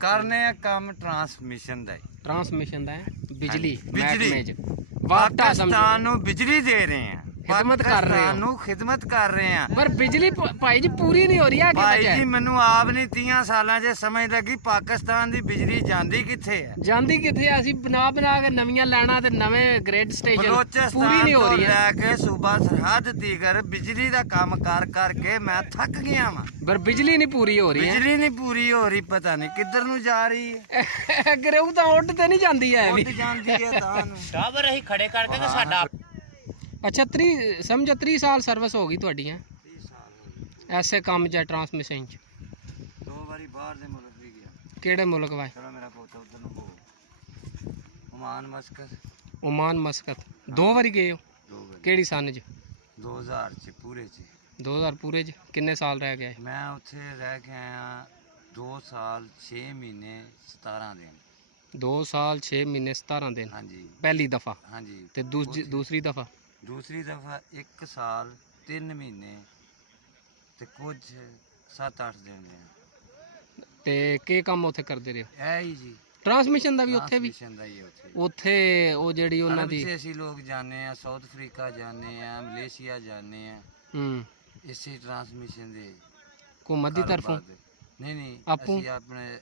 ਕਰਨੇ ਆ ਕੰਮ ਟਰਾਂਸਮਿਸ਼ਨ ਦਾ ट्रांसमिशन दा है बिजली बिजली। महकमे च वाटा समझो ਪਾਕਿਸਤਾਨ ਨੂੰ ਬਿਜਲੀ ਦੇ ਰਹੇ ਆ खिदमत कर रहे ਪਾਕਿਸਤਾਨ हो ਨੂੰ ਖਿਦਮਤ ਕਰ ਰਹੇ ਆ पर बिजली भाई जी पूरी नहीं हो रही है ਭਾਈ ਜੀ ਮੈਨੂੰ ਆਪ ਨਹੀਂ 30 ਸਾਲਾਂ 'ਚ ਸਮਝ ਲੱਗੀ ਪਾਕਿਸਤਾਨ ਦੀ ਬਿਜਲੀ ਜਾਂਦੀ ਕਿੱਥੇ ਹੈ ਜਾਂਦੀ ਕਿੱਥੇ ਆ? ਅਸੀਂ ਬਣਾ ਕੇ ਨਵੀਆਂ ਲੈਣਾ ਤੇ ਨਵੇਂ ਗ੍ਰਿਡ ਸਟੇਸ਼ਨ ਪੂਰੀ ਬਲੋਚਿਸਤਾਨ ਨਹੀਂ ਹੋ ਤੋਂ ਰਹੀ ਹੈ ਲੈ ਕੇ ਸੂਬਾ ਸਰਹੱਦ ਤੀਕਰ ਬਿਜਲੀ ਦਾ ਕੰਮ ਕਰ ਕਰਕੇ ਮੈਂ ਥੱਕ ਗਿਆ ਵਾਂ पर बिजली नहीं पूरी हो रही है ਬਿਜਲੀ ਨਹੀਂ ਪੂਰੀ ਹੋ ਰਹੀ ਪਤਾ ਨਹੀਂ ਕਿੱਧਰ ਨੂੰ ਜਾ ਰਹੀ ਹੈ ਗਰੇਉ ਤਾਂ ਉੱਡ ਤੇ ਨਹੀਂ ਜਾਂਦੀ ਹੈ ਉੱਡ ਜਾਂਦੀ ਹੈ ਤਾਂ ਨੂੰ ਟਾਵਰ ਅਸੀਂ ਖੜੇ ਕਰਕੇ ਤੇ ਸਾਡਾ ਅੱਛਾ 30 ਸਮਝੋ 30 ਸਾਲ ਸਰਵਿਸ ਹੋ ਗਈ ਤੁਹਾਡੀ ਹੈ 30 ਸਾਲ ਹੋ ਗਏ ਐਸੇ ਕੰਮ ਜਾਂ ਟਰਾਂਸਮਿਸ਼ਨ ਚ 2 ਵਾਰੀ ਬਾਹਰ ਦੇ ਮੁਲਕ ਵੀ ਗਿਆ ਕਿਹੜੇ ਮੁਲਕ ਵਾਏ ਚਲੋ ਮੇਰਾ ਪੁੱਤ ਉਧਰ ਨੂੰ ਹੋ ਓਮਾਨ ਮਸਕਤ ਓਮਾਨ ਮਸਕਤ 2 ਵਾਰੀ ਗਏ ਹੋ 2 ਵਾਰੀ ਕਿਹੜੀ ਸਨ ਚ 2000 ਚ ਪੂਰੇ ਚ 2000 ਪੂਰੇ ਚ ਕਿੰਨੇ ਸਾਲ ਰਹਿ ਗਏ ਮੈਂ ਉੱਥੇ ਰਹਿ ਕੇ ਆਇਆ 2 ਸਾਲ 6 ਮਹੀਨੇ 17 ਦਿਨ 2 ਸਾਲ 6 ਮਹੀਨੇ 17 ਦਿਨ ਹਾਂਜੀ ਪਹਿਲੀ ਦਫਾ ਹਾਂਜੀ ਤੇ ਦੂਸਰੀ ਦਫਾ ਦੂਸਰੀ ਦਫਾ 1 ਸਾਲ 3 ਮਹੀਨੇ ਤੇ ਕੁਝ 7-8 ਦਿਨ ਰਿਹਾ ਤੇ ਕੀ ਕੰਮ ਉੱਥੇ ਕਰਦੇ ਰਹੇ ਇਹ ਹੀ ਜੀ ਟਰਾਂਸਮਿਸ਼ਨ ਦਾ ਵੀ ਉੱਥੇ ਵੀ ਟਰਾਂਸਮਿਸ਼ਨ ਦਾ ਹੀ ਉੱਥੇ ਉੱਥੇ ਉਹ ਜਿਹੜੀ ਉਹਨਾਂ ਦੀ ਅਸੀਂ ਲੋਕ ਜਾਂਦੇ ਆ ਸਾਊਥ ਅਫਰੀਕਾ ਜਾਂਦੇ ਆ ਮਲੇਸ਼ੀਆ ਜਾਂਦੇ ਆ ਹੂੰ ਇਸੇ ਟਰਾਂਸਮਿਸ਼ਨ ਦੇ ਹੁਕੂਮਤ ਦੀ ਤਰਫੋਂ ਨਹੀਂ ਨਹੀਂ ਆਪੂ? ਅਸੀਂ ਆਪਣੇ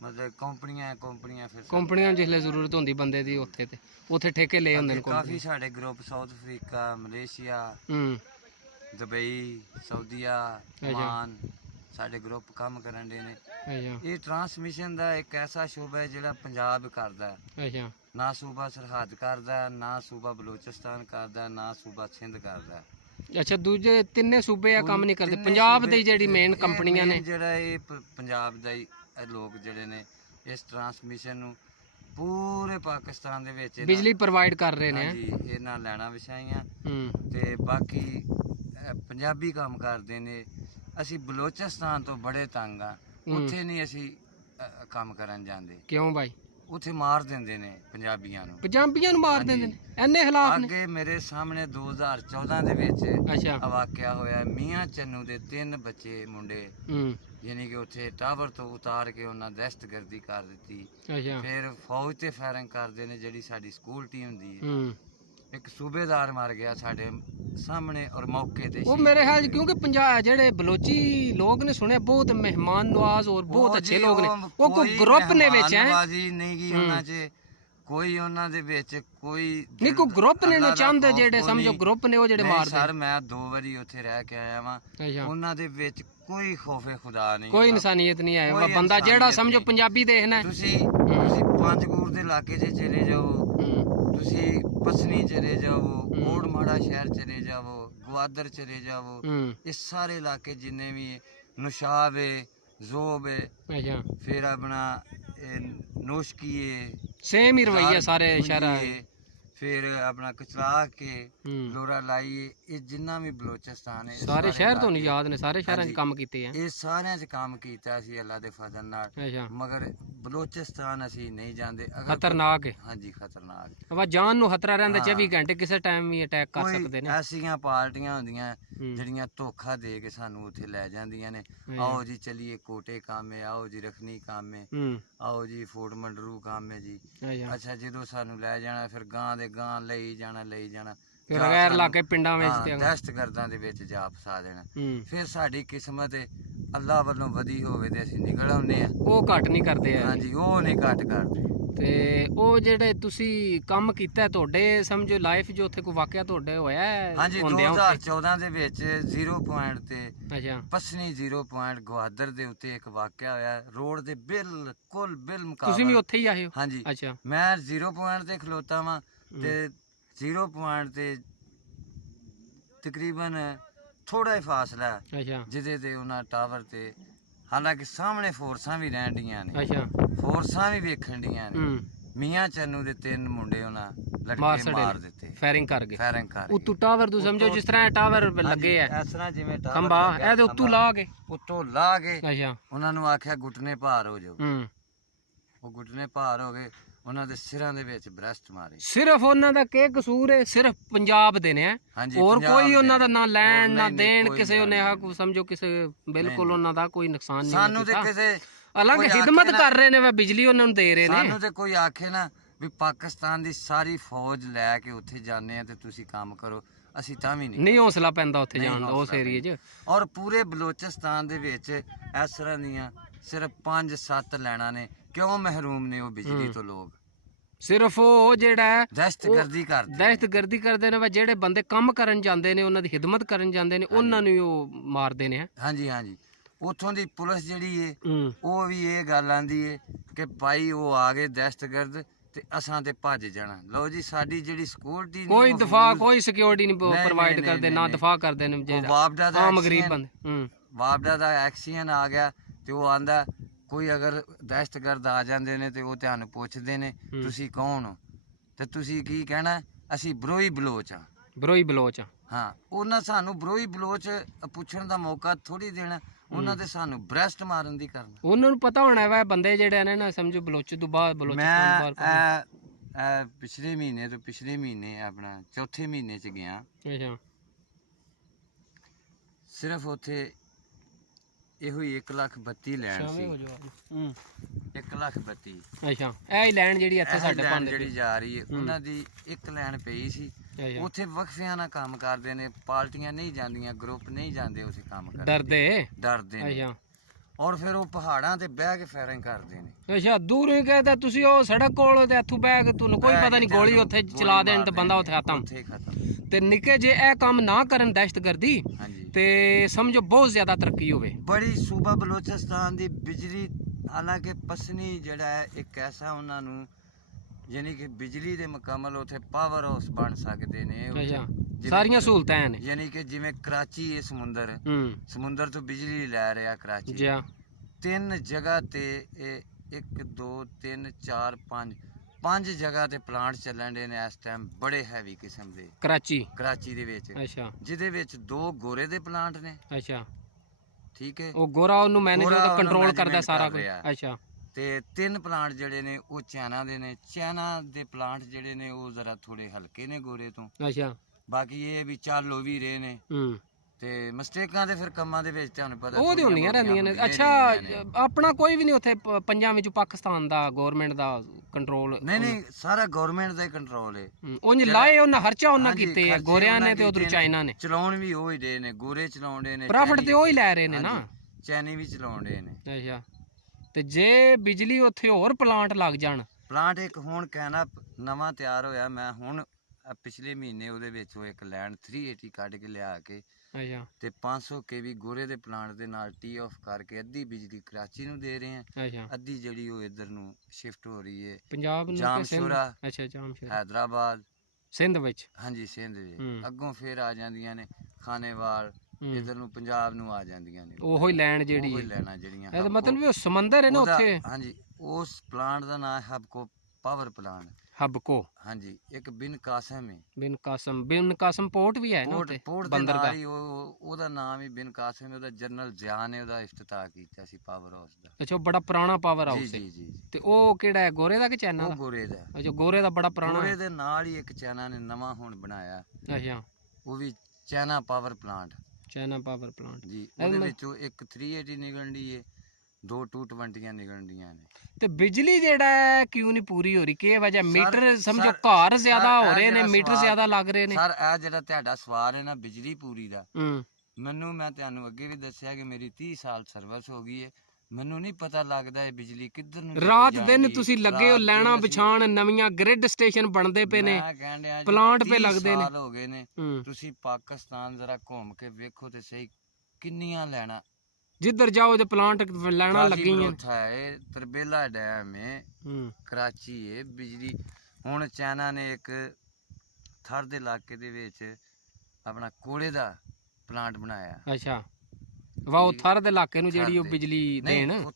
ਮਤਲਬ ਕੰਪਨੀਆਂ ਫਿਰ ਕੰਪਨੀਆਂ ਨੂੰ ਜਿਸਲੇ ਜ਼ਰੂਰਤ ਹੁੰਦੀ ਬੰਦੇ ਦੀ ਉੱਥੇ ਤੇ ਉੱਥੇ ਠੇਕੇ ਲਏ ਹੁੰਦੇ ਨੇ ਕਾਫੀ ਕੰਪਨੀ ਸਾਡੇ ਗਰੁੱਪ ਸਾਊਥ ਅਫਰੀਕਾ ਮਲੇਸ਼ੀਆ ਹੂੰ ਦੁਬਈ ਸਾਊਦੀਆ ਓਮਾਨ ਸਾਡੇ ਗਰੁੱਪ ਕੰਮ ਕਰਨ ਦੇ ਨੇ ਅੱਛਾ ਇਹ ਟਰਾਂਸਮਿਸ਼ਨ ਦਾ ਇੱਕ ਐਸਾ ਸ਼ੁਬਾ ਹੈ ਜਿਹੜਾ ਪੰਜਾਬ ਕਰਦਾ ਹੈ। ਅੱਛਾ ਨਾ ਸੂਬਾ ਸਰਹੱਦ ਕਰਦਾ ਹੈ, ਨਾ ਸੂਬਾ ਬਲੋਚਿਸਤਾਨ ਕਰਦਾ ਹੈ, ਨਾ ਸੂਬਾ ਸਿੰਧ ਕਰਦਾ ਹੈ। ਅੱਛਾ ਦੂਜੇ ਤਿੰਨੇ ਸੂਬੇ ਆ ਕੰਮ ਨਹੀਂ ਕਰਦੇ ਤਿੰਨੇ ਪੰਜਾਬ ਸੂਬੇ ਦੀ ਜਿਹੜੀ ਮੇਨ ਇਹ ਕੰਪਨੀਆਂ ਨੇ main ਜਿਹੜਾ ਇਹ ਪੰਜਾਬ ਦਾ ਹੀ ਇਹ ਲੋਕ ਜਿਹੜੇ ਨੇ ਇਸ ਟਰਾਂਸਮਿਸ਼ਨ ਨੂੰ ਪੂਰੇ ਪਾਕਿਸਤਾਨ ਦੇ ਵਿੱਚ ਬਿਜਲੀ ਪ੍ਰੋਵਾਈਡ ਕਰ ਰਹੇ ਨੇ ਹਾਂਜੀ ਇਹਨਾਂ ਲੈਣਾ ਵਿਛਾਈਆਂ ਹੂੰ ਤੇ ਬਾਕੀ ਪੰਜਾਬੀ ਕੰਮ ਕਰਦੇ ਨੇ। ਅਸੀਂ ਬਲੋਚਿਸਤਾਨ ਤੋਂ ਬੜੇ ਤੰਗ ਆ ਉੱਥੇ ਨਹੀਂ ਅਸੀਂ ਕੰਮ ਕਰਨ ਜਾਂਦੇ ਕਿਉਂ ਬਾਈ ਉੱਥੇ ਮਾਰ ਦਿੰਦੇ ਨੇ ਪੰਜਾਬੀਆਂ ਨੂੰ ਪੰਜਾਬੀਆਂ ਨੂੰ ਮਾਰ ਦਿੰਦੇ ਨੇ ਐਨੇ ਹਾਲਾਤ ਨੇ ਅੱਗੇ ਮੇਰੇ ਸਾਹਮਣੇ 2014 ਦੇ ਵਿੱਚ ਅੱਛਾ ਵਾਕਿਆ ਹੋਇਆ ਮੀਆਂ ਚੰਨੂ ਦੇ 3 ਬੱਚੇ ਮੁੰਡੇ ਹੂੰ ਯਾਨੀ ਕਿ ਉੱਥੇ ਟਾਵਰ ਤੋਂ ਉਤਾਰ ਕੇ ਉਹਨਾਂ ਦਹਿਸ਼ਤਗਰਦੀ ਕਰ ਦਿੱਤੀ। ਅੱਛਾ ਫਿਰ ਫੌਜ ਤੇ ਫਾਇਰਿੰਗ ਕਰਦੇ ਨੇ ਜਿਹੜੀ ਸਾਡੀ ਸਕੂਲ ਟੀਮ ਦੀ ਹੈ। ਹੂੰ ਇੱਕ ਸੂਬੇਦਾਰ ਮਰ ਗਿਆ ਸਾਡੇ ਸਾਹਮਣੇ ਔਰ ਮੌਕੇ ਤੇ ਉਹ ਮੇਰੇ ਖਿਆਲ 'ਚ ਕਿਉਂਕਿ ਪੰਜਾਬ ਜਿਹੜੇ ਬਲੋਚੀ ਲੋਕ ਨੇ ਸੁਣਿਆ ਬਹੁਤ ਮਹਿਮਾਨ ਨਵਾਜ਼ ਔਰ ਬਹੁਤ ਅੱਛੇ ਲੋਕ ਨੇ ਉਹ ਕੋਈ ਗਰੁੱਪ ਨੇ ਵਿੱਚ ਹੈ ਬਾਜੀ ਨਹੀਂ ਗਈ ਉਹਨਾਂ 'ਚ ਕੋਈ ਉਹਨਾਂ ਦੇ ਵਿੱਚ ਕੋਈ ਨਹੀਂ ਕੋਈ ਗਰੁੱਪ ਨੇ ਅੱਲਾ ਨਾ ਦਾ ਚੰਦ ਖੌਫ ਜਿਹੜੇ ਕੋਈ ਸਮਝੋ ਨਹੀਂ। ਗਰੁੱਪ ਨੇ ਉਹ ਜਿਹੜੇ ਨਹੀਂ ਮਾਰਦੇ ਸਰ ਮੈਂ 2 ਵਾਰੀ ਉੱਥੇ ਰਹਿ ਕੇ ਆਇਆ ਵਾਂ ਅੱਛਾ ਉਹਨਾਂ ਦੇ ਵਿੱਚ ਕੋਈ ਖੌਫੇ ਖੁਦਾ ਨਹੀਂ ਕੋਈ ਹੁੰਦਾ। ਇਨਸਾਨੀਅਤ ਨਹੀਂ ਆਇਆ ਕੋਈ ਬੰਦਾ ਜਿਹੜਾ ਇਨਸਾਨੀਅਤ ਸਮਝੋ ਨਹੀਂ। ਪੰਜਾਬੀ ਦੇਖਣਾ ਹੈ। ਤੁਸੀਂ ਪੰਜਗੂਰ ਦੇ ਇਲਾਕੇ 'ਚ ਚਲੇ ਜਾਓ ਹੂੰ ਤੁਸੀਂ ਪਸਨੀ ਚਲੇ ਜਾਓ ਕੋੜ ਮਾੜਾ ਸ਼ਹਿਰ ਚਲੇ ਜਾਓ ਗਵਾਦਰ ਚਲੇ ਜਾਓ ਹੂੰ ਇਹ ਸਾਰੇ ਇਲਾਕੇ ਜਿੰਨੇ ਵੀ ਨੁਸ਼ਾਬ ਹੈ ਜ਼ੋਬ ਹੈ ਅੱਛਾ ਫਿਰ ਆਪਣਾ ਨੋਸ਼ਕੀਏ ਸੇਮ ਹੀ ਰਵਈਆ ਸਾਰੇ ਸ਼ਹਿਰਾਂ ਫਿਰ ਆਪਣਾ ਕਚਰਾ ਕੇ ਹੂੰ ਲੋਰਾ ਲਾਈਏ ਇਹ ਜਿੰਨਾ ਵੀ ਬਲੋਚਿਸਤਾਨ ਹੈ ਸਾਰੇ ਸ਼ਹਿਰ ਤੋਂ ਨਹੀਂ ਇਲਾਕੇ, ਯਾਦ ਨੇ ਸਾਰੇ ਸ਼ਹਿਰਾਂ 'ਚ ਹਾਂਜੀ। ਕੰਮ ਕੀਤੇ ਆ ਇਹ ਸਾਰਿਆਂ 'ਚ ਕੰਮ ਕੀਤਾ ਸੀ ਅੱਲਾ ਦੇ ਫਜ਼ਲ ਨਾਲ ਅੱਛਾ ਮਗਰ ਬਲੋਚਿਸਤਾਨ ਅਸੀਂ ਨਹੀਂ ਜਾਂਦੇ ਅਗਰ ਖਤਰਨਾਕ ਹੈ ਹਾਂਜੀ ਖਤਰਨਾਕ ਵਾ ਜਾਨ ਨੂੰ ਖਤਰਾ ਰਹਿੰਦਾ ਹਾਂ। 24 ਘੰਟੇ ਕਿਸੇ ਟਾਈਮ ਵੀ ਅਟੈਕ ਕਰ ਕੋਈ ਸਕਦੇ ਨੇ ਐਸੀਆਂ ਪਾਰਟੀਆਂ ਹੁੰਦੀਆਂ ਹੂੰ। ਜਿਹੜੀਆਂ ਧੋਖਾ ਦੇ ਕੇ ਸਾਨੂੰ ਉੱਥੇ ਲੈ ਜਾਂਦੀਆਂ ਨੇ ਹੂੰ। ਆਓ ਜੀ ਚਲੀਏ ਕੋਟੇ ਕੰਮ ਹੈ ਆਓ ਜੀ ਰਖਨੀ ਕੰਮ ਹੈ ਹੂੰ ਆਓ ਜੀ ਫੂਡ ਮੰਡਰੂ ਕੰਮ ਹੈ ਜੀ ਅੱਛਾ ਅੱਛਾ ਜਦੋਂ ਸਾਨੂੰ ਲੈ ਜਾਣਾ ਫਿਰ ਗਾਂ ਦੇ ਗਾਂ ਲਈ ਜਾਣਾ ਫਿਰ ਜਾਂ ਗੈਰ ਸਾਨੂੰ- ਲਾ ਕੇ ਪਿੰਡਾਂ ਵਿੱਚ ਹਾਂ, ਤੇ ਦਹਿਸ਼ਤਗਰਦਾਂ ਦੇ ਵਿੱਚ ਜਾ ਫਸਾ ਦੇਣਾ ਹੂੰ ਫਿਰ ਸਾਡੀ ਕਿਸਮਤ ਅੱਲਾ ਵੱਲੋਂ ਵਧੀ ਹੋਵੇ ਤੇ ਅਸੀਂ ਨਿਕਲ ਆਉਂਦੇ ਆ ਉਹ ਘੱਟ ਨਹੀਂ ਕਰਦੇ ਆ ਹਾਂਜੀ ਉਹ ਨਹੀਂ ਘੱਟ ਕਰਦੇ ਤੇ ਉਹ ਜਿਹੜੇ ਤੁਸੀਂ ਕੰਮ ਕੀਤਾ ਤੁਹਾਡੇ ਸਮਝੋ ਲਾਈਫ 'ਚ ਉੱਥੇ ਕੋਈ ਵਾਕਿਆ ਤੁਹਾਡੇ ਹੋਇਆ ਹੈ ਹਾਂਜੀ ਹੁੰਦਿਆਂ ਉੱਥੇ? 2014 ਦੇ ਵਿੱਚ 0 ਪੁਆਇੰਟ ਤੇ ਅੱਛਾ ਪਸਨੀ 0 ਪੁਆਇੰਟ ਗਵਾਦਰ ਦੇ ਉੱਤੇ ਇੱਕ ਵਾਕਿਆ ਹੋਇਆ ਰੋਡ ਦੇ ਬਿਲਕੁਲ ਮੁਕਾਬਲੇ ਤੁਸੀਂ ਵੀ ਉੱਥੇ ਹੀ ਆਏ ਹੋ ਹਾਂਜੀ ਅੱਛਾ ਮੈਂ 0 ਪੁਆਇੰਟ ਤੇ ਖਲੋਤਾ ਵਾਂ ਤੇ 0 ਪੁਆਇੰਟ ਤੇ ਤਕਰੀਬਨ ਥੋੜਾ ਹੀ ਫਾਸਲਾ ਹੈ ਅੱਛਾ ਜਿਹਦੇ ਤੇ ਉਹਨਾਂ ਟਾਵਰ ਤੇ ਹਾਲਾਂਕਿ ਸਾਹਮਣੇ ਫੋਰਸਾਂ ਵੀ ਰਹਿਣ ਡੀਆਂ ਨੇ ਅੱਛਾ ਫੋਰਸਾਂ ਵੀ ਵੇਖਣ ਡੀਆਂ ਨੇ ਹੂੰ ਮੀਆਂ ਚੰਨੂ ਦੇ 3 ਮੁੰਡੇ ਉਹਨਾਂ ਮਾਰ ਲੜਕੇ ਛੱਡੇ ਮਾਰ ਨੇ। ਦਿੱਤੇ ਫਾਇਰਿੰਗ ਕਰ ਗਏ ਫਾਇਰਿੰਗ ਕਰ ਉੱਤੋਂ ਟਾਵਰ ਤੂੰ ਸਮਝੋ ਜਿਸ ਤਰ੍ਹਾਂ ਇਹ ਟਾਵਰ ਲੱਗੇ ਆ ਇਸ ਤਰ੍ਹਾਂ ਜਿਵੇਂ ਟਾਵਰ ਖੰਭਾ ਲੱਗਿਆ, ਇਹਦੇ ਉੱਤੋਂ ਖੰਭਾ। ਲਾ ਕੇ ਉੱਤੋਂ ਲਾ ਕੇ ਅੱਛਾ ਉਹਨਾਂ ਨੂੰ ਆਖਿਆ ਘੁੱਟਨੇ ਭਾਰ ਹੋ ਜਾਓ ਹੂੰ ਉਹ ਘੁੱਟਨੇ ਭਾਰ ਹੋ ਗਏ ਉਹਨਾਂ ਦੇ ਸਿਰਾਂ ਦੇ ਵਿੱਚ ਬ੍ਰੈਸਟ ਮਾਰੇ ਸਿਰਫ ਉਹਨਾਂ ਦਾ ਕੀ ਕਸੂਰ ਹੈ ਸਿਰਫ ਪੰਜਾਬ ਦੇ ਨੇ ਹੈ ਹਾਂਜੀ, ਹੋਰ ਪੰਜਾਬ ਕੋਈ ਦੇ ਉਹਨਾਂ ਦਾ ਨਾ ਹੋਰ ਲੈਣ ਨਾ ਨਹੀਂ, ਦੇਣ ਕੋਈ ਕਿਸੇ ਗੱਲ ਉਹਨੇ ਨਹੀਂ। ਸਮਝੋ ਕਿਸੇ ਬਿਲਕੁਲ ਉਹਨਾਂ ਦਾ ਕੋਈ ਨੁਕਸਾਨ ਨਹੀਂ ਸਾਨੂੰ ਤੇ ਕੀਤਾ ਕਿਸੇ ਹਾਲਾਂਕਿ ਕੋਈ ਖਿਦਮਤ ਆਖੇ ਨਾ- ਕਰ ਰਹੇ ਨੇ ਵਾ ਬਿਜਲੀ ਉਹਨਾਂ ਨੂੰ ਦੇ ਰਹੇ ਨੇ ਸਾਨੂੰ ਤੇ ਕੋਈ ਆਖੇ ਨਾ ਵੀ ਪਾਕਿਸਤਾਨ ਦੀ ਸਾਰੀ ਫੌਜ ਲੈ ਕੇ ਉੱਥੇ ਜਾਂਦੇ ਆ ਤੇ ਤੁਸੀਂ ਕੰਮ ਕਰੋ, ਅਸੀਂ ਤਾਂ ਵੀ ਨਹੀਂ। ਨਹੀਂ ਹੌਸਲਾ ਪੈਂਦਾ ਉੱਥੇ ਨਹੀਂ ਜਾਣ ਦਾ ਉਸ ਹੌਸਲਾ ਏਰੀਏ 'ਚ। ਔਰ ਪੂਰੇ ਬਲੋਚਿਸਤਾਨ ਦੇ ਵਿੱਚ ਇਸ ਤਰ੍ਹਾਂ ਦੀਆਂ ਸਿਰਫ 5-7 ਲੈਣਾ ਨੇ, ਕਿਉਂ ਮਹਿਰੂਮ ਨੇ ਉਹ ਬਿਜਲੀ ਤੋਂ ਲੋਕ? ਸਿਰਫ ਉਹ ਜਿਹੜਾ ਹੈ, ਦਹਿਸ਼ਤਗਰਦੀ ਕਰਦੇ ਨੇ। ਦਹਿਸ਼ਤਗਰਦੀ ਕਰਦੇ ਨੇ ਵਾ, ਜਿਹੜੇ ਬੰਦੇ ਕੰਮ ਕਰਨ ਜਾਂਦੇ ਨੇ, ਉਹਨਾਂ ਦੀ ਖਿਦਮਤ ਕਰਨ ਜਾਂਦੇ ਨੇ, ਉਹਨਾਂ ਨੂੰ ਹੀ ਉਹ ਮਾਰਦੇ ਨੇ। ਹਾਂਜੀ ਹਾਂਜੀ, ਉੱਥੋਂ ਦੀ ਪੁਲਿਸ ਜਿਹੜੀ ਏ ਹੂੰ ਉਹ ਵੀ ਇਹ ਗੱਲ ਆਂਦੀ ਏ ਕਿ ਭਾਈ ਉਹ ਆ ਗਏ ਦਹਿਸ਼ਤਗਰਦ ਤੇ ਅਸਾਂ ਤੇ ਭੱਜ ਜਾਣਾ। ਲਓ ਜੀ, ਸਾਡੀ ਜਿਹੜੀ ਸਿਕਿਉਰਿਟੀ ਕੋਈ ਦਫਾ ਕੋਈ ਸਿਕਿਉਰਿਟੀ ਨਹੀਂ ਪ੍ਰੋਵਾਈਡ ਨਹੀਂ, ਕਰਦੇ, ਨਹੀਂ, ਨਾ ਨਹੀਂ। ਦਫਾ ਕਰਦੇ ਨੇ ਜਿਹੜਾ ਵਾਪਡਾ ਦਾ ਆਮ ਗਰੀਬ action- ਬੰਦੇ। ਹੂੰ ਵਾਪਡਾ ਦਾ ਐਕਸੀਡੈਂਟ ਆ ਗਿਆ ਤੇ ਉਹ ਆਂਦਾ ਕੋਈ ਅਗਰ ਦਹਿਸ਼ਤਗਰਦ ਆ ਜਾਂਦੇ ਨੇ ਤੇ ਉਹ ਤੁਹਾਨੂੰ ਪੁੱਛਦੇ ਨੇ ਤੁਸੀਂ ਕੌਣ ਹੋ, ਤੇ ਤੁਸੀਂ ਕੀ ਕਹਿਣਾ? ਅਸੀਂ ਬਰੋਈ ਬਲੋਚ ਆ। ਬਰੋਈ ਬਲੋਚ। ਹਾਂ, ਉਹਨਾਂ ਸਾਨੂੰ ਬਰੋਈ ਬਲੋਚ ਪੁੱਛਣ ਦਾ ਮੌਕਾ ਥੋੜੀ ਦੇਣਾ, ਉਹਨਾਂ ਤੇ ਸਾਨੂੰ ਬ੍ਰੈਸਟ ਮਾਰਨ ਦੀ ਕਰਨਾ। ਉਹਨਾਂ ਨੂੰ ਪਤਾ ਹੋਣਾ ਵਾ ਬੰਦੇ ਜਿਹੜੇ ਨੇ ਨਾ, ਸਮਝੋ ਬਲੋਚ ਤੋਂ ਬਾਅਦ ਬਲੋਚਿਸਤਾਨ ਮੈਂ ਬਾਹਰ ਪਿਛਲੇ ਮਹੀਨੇ ਆਪਣਾ ਚੌਥੇ ਮਹੀਨੇ ਚ ਗਿਆ। ਅੱਛਾ ਸਿਰਫ ਉੱਥੇ ਇਹੋ ਹੀ 1,32,000 ਲੈਣ ਸੀ। 1,32,000 ਅੱਛਾ, ਇਹ ਹੀ ਲੈਣ ਜਿਹੜੀ ਇੱਥੇ ਸਾਡੇ ਲੈਣ ਪੰਡ ਜਿਹੜੀ ਜਾ ਰਹੀ ਹੈ, ਉਹਨਾਂ ਦੀ ਇੱਕ ਲੈਣ ਪਈ ਸੀ। ਅੱਛਾ, ਉੱਥੇ ਵਕਫਿਆਂ ਨਾਲ ਕੰਮ ਕਰਦੇ ਨੇ, ਪਾਰਟੀਆਂ ਨਹੀਂ ਜਾਂਦੀਆਂ, ਗਰੁੱਪ ਨਹੀਂ ਜਾਂਦੇ ਉੱਥੇ ਕੰਮ ਕਰਨ, ਡਰਦੇ ਨੇ। ਅੱਛਾ ਔਰ ਫਿਰ ਉਹ ਪਹਾੜਾਂ ਤੇ ਬਹਿ ਕੇ ਫਾਇਰਿੰਗ ਕਰਦੇ ਨੇ। ਅੱਛਾ, ਦੂਰ ਹੀ ਕਹਿੰਦਾ ਤੁਸੀਂ ਉਹ ਸੜਕ ਕੋਲ ਤੇ ਇੱਥੋਂ ਬਹਿ ਕੇ ਤੁਹਾਨੂੰ ਕੋਈ ਪਤਾ ਨਹੀਂ, ਗੋਲੀ ਉੱਥੇ ਚਲਾ ਦੇਣ ਤੇ ਬੰਦਾ ਉੱਥੇ ਖਤਮ। ਉੱਥੇ ਖਤਮ। ਤੇ ਨਿੱਕੇ ਜੇ ਇਹ ਕੰਮ ਨਾ ਕਰਨ ਦਹਿਸ਼ਤਗਰਦੀ, ਹਾਂਜੀ, ਤੇ ਸਮਝੋ ਬਹੁਤ ਜ਼ਿਆਦਾ ਤਰੱਕੀ ਹੋਵੇ। ਬੜੀ ਸੂਬਾ ਬਲੋਚਿਸਤਾਨ ਦੀ ਬਿਜਲੀ, ਹਾਲਾਂਕਿ ਪਸਨੀ ਜਿਹੜਾ ਹੈ ਇੱਕ ਐਸਾ ਉਹਨਾਂ ਨੂੰ, ਯਾਨੀ ਕਿ ਬਿਜਲੀ ਦੇ ਮੁਕੰਮਲ ਉੱਥੇ ਪਾਵਰ ਹਾਊਸ ਬਣ ਸਕਦੇ ਨੇ ਉੱਥੇ। ਅੱਛਾ, ਜਿਵੇਂ- ਸਾਰੀਆਂ ਸਹੂਲਤਾਂ ਨੇ। ਯਾਨੀ ਕਿ ਜਿਵੇਂ ਕਰਾਚੀ ਹੈ ਸਮੁੰਦਰ, ਹੂੰ ਸਮੁੰਦਰ ਤੋਂ ਬਿਜਲੀ ਲੈ ਰਿਹਾ ਕਰਾਚੀ। ਜੀ 3 ਜਗ੍ਹਾ ਤੇ ਇਹ 1 2 3 4 5 ਜਗ੍ਹਾ ਤੇ ਪਲਾਂਟ ਚੱਲਣ ਦੇ ਨੇ ਇਸ ਟਾਈਮ, ਬੜੇ ਹੈਵੀ ਕਿਸਮ ਦੇ ਕਰਾਚੀ ਦੇ ਵਿੱਚ, ਅੱਛਾ ਜਿਹਦੇ ਵਿੱਚ 2 ਗੋਰੇ ਦੇ ਪਲਾਂਟ ਨੇ। ਅੱਛਾ, ਠੀਕ ਹੈ, ਉਹ ਗੋਰਾ ਉਹਨੂੰ ਮੈਨੇਜ ਗੋਰਾ ਉਹਨੂੰ ਕੰਟਰੋਲ ਕਰਦਾ management ਸਾਰਾ ਕਰ ਕੁਝ। ਰਿਹਾ। ਅੱਛਾ, ਤੇ 3 ਪਲਾਂਟ ਜਿਹੜੇ ਨੇ ਉਹ ਚਾਈਨਾ ਦੇ ਨੇ। ਚਾਈਨਾ ਦੇ ਪਲਾਂਟ ਜਿਹੜੇ ਨੇ ਉਹ ਜ਼ਰਾ ਥੋੜੇ ਹਲਕੇ ਨੇ ਗੋਰੇ ਤੋਂ। ਅੱਛਾ, ਬਾਕੀ ਇਹ ਵੀ ਚੱਲ ਵੀ ਰਹੇ ਨੇ, ਹੂੰ ਤੇ ਮਿਸਟੇਕਾਂ ਦੇ ਫਿਰ ਕੰਮਾਂ ਦੇ ਵਿੱਚ ਤੁਹਾਨੂੰ ਪਤਾ ਉਹ ਤੇ ਹੁੰਦੀਆਂ ਰਹਿੰਦੀਆਂ ਨੇ। ਅੱਛਾ, ਆਪਣਾ ਕੋਈ ਵੀ ਨਹੀਂ ਉੱਥੇ ਪੰਜਾਂ ਵਿੱਚੋਂ ਪਾਕਿਸਤਾਨ ਦਾ ਗਵਰਨਮੈਂਟ ਦਾ ਕੰਟਰੋਲ? ਨਹੀਂ, ਸਾਰਾ ਗਵਰਨਮੈਂਟ ਦਾ ਹੀ ਕੰਟਰੋਲ ਹੈ। ਉਂਝ ਲਾਏ ਉਹਨਾਂ ਖਰਚਾ ਉਹਨਾਂ ਹਾਂਜੀ, ਕੀਤੇ ਆ, ਖਰਚੇ ਗੋਰਿਆਂ ਉਹਨਾਂ ਨੇ ਤੇ ਉਧਰ ਕੀਤੇ ਚਾਈਨਾ ਨੇ। ਚਲਾਉਣ ਵੀ ਉਹ ਹੀ ਦੇ ਨੇ, ਗੋਰੇ ਚਲਾਉਂਦੇ ਨੇ, ਪ੍ਰੋਫਿਟ ਤੇ ਉਹ ਹੀ ਲੈ ਰਹੇ ਨੇ ਨਾ। ਚੈਨੀ ਵੀ ਚਲਾਉਂਦੇ ਨੇ। ਅੱਛਾ, ਤੇ ਜੇ ਬਿਜਲੀ ਉੱਥੇ ਹੋਰ ਪਲਾਂਟ ਲੱਗ ਜਾਣ? ਪਲਾਂਟ ਇੱਕ ਹੁਣ ਕਹਿਣਾ ਨਵਾਂ ਤਿਆਰ ਹੋਇਆ, ਮੈਂ ਹੁਣ ਪਿਛਲੇ ਮਹੀਨੇ ਉਹਦੇ ਵਿੱਚ ਉਹ ਇੱਕ ਲੈਂਡ 380 ਕੱਢ ਕੇ ਲਿਆ ਕੇ ਅੱਛਾ, ਤੇ 500 ਕੇਵੀ ਗੋਰੇ ਦੇ ਪਲਾਂਟ ਦੇ ਨਾਲ ਟੀ ਆਫ ਕਰਕੇ ਅੱਧੀ ਬਿਜਲੀ ਕਰਾਚੀ ਨੂੰ ਦੇ ਰਹੇ ਆ, ਅੱਛਾ, ਅੱਧੀ ਜਿਹੜੀ ਉਹ ਇੱਧਰ ਨੂੰ ਸ਼ਿਫਟ ਹੋ ਰਹੀ ਹੈ, ਪੰਜਾਬ ਨੂੰ ਕਿ ਸਿੰਧ? ਜਾਮਸ਼ੋਰਾ, ਅੱਛਾ, ਜਾਮਸ਼ੋਰਾ ਹੈਦਰਾਬਾਦ, ਸਿੰਧ ਵਿੱਚ। ਹਾਂਜੀ ਸਿੰਧ ਵਿੱਚ। ਹੂੰ। ਅੱਗੋਂ ਫੇਰ ਆ ਜਾਂਦੀਆਂ ਨੇ ਖਾਨੇਵਾਲ, ਇੱਧਰ ਨੂੰ ਪੰਜਾਬ ਨੂੰ ਆ ਜਾਂਦੀਆਂ ਨੇ। ਉਹੋ ਹੀ ਲੈਣ ਜਿਹੜੀ ਉਹ ਹੀ ਹੈ। ਲੈਣਾ ਜਿਹੜੀਆਂ ਇਹਦਾ ਮਤਲਬ ਵੀ ਉਹ ਸਮੁੰਦਰ ਹੈ ਨਾ ਉੱਥੇ। ਹਾਂਜੀ, ਉਸ ਪਲਾਂਟ ਦਾ ਨਾਮ ਹੈ ਹਬਕੋ ਪਾਵਰ ਪਲਾਂਟ। ਹਬਕੋ। ਹਾਂਜੀ, ਇੱਕ ਬਿਨ ਕਾਸਮ ਹੈ। ਬਿਨ ਕਾਸਮ ਪੋਰਟ ਵੀ ਹੈ ਨਾ ਉੱਥੇ, ਪੋਰਟ ਦੇ ਬੰਦਰਗਾਹ। ਨਾਲ ਹੀ ਉਹਦਾ ਨਾਮ ਹੀ ਬਿਨ ਕਾਸਮ ਹੈ। ਉਹਦਾ ਜਨਰਲ ਜ਼ਿਆ ਨੇ ਉਹਦਾ ਇਫਤਤਾਹ ਕੀਤਾ ਸੀ ਪਾਵਰ ਹਾਊਸ ਦਾ। ਅੱਛਾ, ਉਹ ਬੜਾ ਪੁਰਾਣਾ ਪਾਵਰ ਜੀ ਹਾਊਸ ਹੈ। ਜੀ ਜੀ, ਤੇ ਉਹ ਕਿਹੜਾ ਹੈ, ਗੋਰੇ ਦਾ ਕਿ ਚਾਈਨਾ ਉਹ ਦਾ? ਗੋਰੇ ਦਾ। ਅੱਛਾ, ਗੋਰੇ ਦਾ ਬੜਾ ਪੁਰਾਣਾ ਗੋਰੇ ਹੈ। ਦੇ ਨਾਲ ਹੀ ਇੱਕ ਚਾਈਨਾ ਨੇ ਨਵਾਂ ਹੁਣ ਬਣਾਇਆ, ਅੱਛਾ, ਉਹ ਵੀ China power plant China power plant. ਜੀ। ਉਹਦੇ ਵਿੱਚੋਂ ਇੱਕ 380 ਨਿਕਲਦੀ ਹੈ, 2 220 ਨਿਕਲਦੀਆਂ ਨੇ। ਤੇ ਬਿਜਲੀ ਜਿਹੜਾ ਹੈ ਕਿਉਂ ਨਹੀਂ ਪੂਰੀ ਹੋ ਰਹੀ? ਕੀ ਵਜ੍ਹਾ? ਮੀਟਰ ਸਮਝੋ ਸਰ, ਘਰ ਜ਼ਿਆਦਾ ਹੋ ਇਹ ਰਹੇ ਨੇ, ਜਿਹੜਾ ਮੀਟਰ ਸਵਾਲ- ਜ਼ਿਆਦਾ ਲੱਗ ਰਹੇ ਨੇ। ਸਰ, ਇਹ ਜਿਹੜਾ ਤੁਹਾਡਾ ਸਵਾਲ ਹੈ ਨਾ ਬਿਜਲੀ ਪੂਰੀ ਦਾ, ਹੂੰ ਮੈਂ ਤੁਹਾਨੂੰ ਅੱਗੇ ਵੀ ਦੱਸਿਆ ਕਿ ਮੇਰੀ 30 ਸਾਲ ਸਰਵਿਸ ਹੋ ਗਈ ਹੈ। ਮੈਨੂੰ ਨਹੀਂ ਪਤਾ ਲੱਗਦਾ ਇਹ ਬਿਜਲੀ ਕਿੱਧਰ ਨੂੰ ਚਲੀ ਰਾਤ ਦਿਨ ਜਾਂਦੀ। ਤੁਸੀਂ ਲੱਗੇ ਹੋ, ਰਾਤ ਲੈਣਾ ਦਿਨ ਅਸੀਂ- ਵਿਛਾਣ, ਨਵੀਆਂ ਗ੍ਰਿਡ ਸਟੇਸ਼ਨ ਬਣਦੇ ਪਏ ਨੇ, ਮੈਂ ਕਹਿਣ ਡਿਆ ਜੀ, ਪਲਾਂਟ ਪੇ 30 ਲੱਗਦੇ ਨੇ। ਸਾਲ ਹੋ ਗਏ ਨੇ। ਹੂੰ ਤੁਸੀਂ ਪਾਕਿਸਤਾਨ ਜ਼ਰਾ ਘੁੰਮ ਕੇ ਵੇਖੋ ਤੇ ਸਹੀ, ਕਿੰਨੀਆਂ ਲੈਣਾ। ਜਿੱਧਰ ਜਾਓ ਤੇ ਪਲਾਂਟ ਲੈਣਾ ਲੱਗੀਆਂ। ਉੱਥਾ ਹੈ, ਤਰਬੇਲਾ ਡੈਮ ਹੈ, ਹੂੰ ਕਰਾਚੀ ਹੈ, ਬਿਜਲੀ। ਹੁਣ ਚਾਈਨਾ ਨੇ ਇੱਕ ਥਰ ਦੇ ਇਲਾਕੇ ਦੇ ਵਿੱਚ ਆਪਣਾ ਕੋਲੇ ਦਾ ਪਲਾਂਟ ਬਣਾਇਆ। ਅੱਛਾ, ਵਾਹ, ਉਹ ਥਰ ਦੇ ਇਲਾਕੇ ਨੂੰ ਜਿਹੜੀ ਉਹ ਥਰ ਦੇ। ਬਿਜਲੀ ਨਹੀਂ, ਦੇਣ।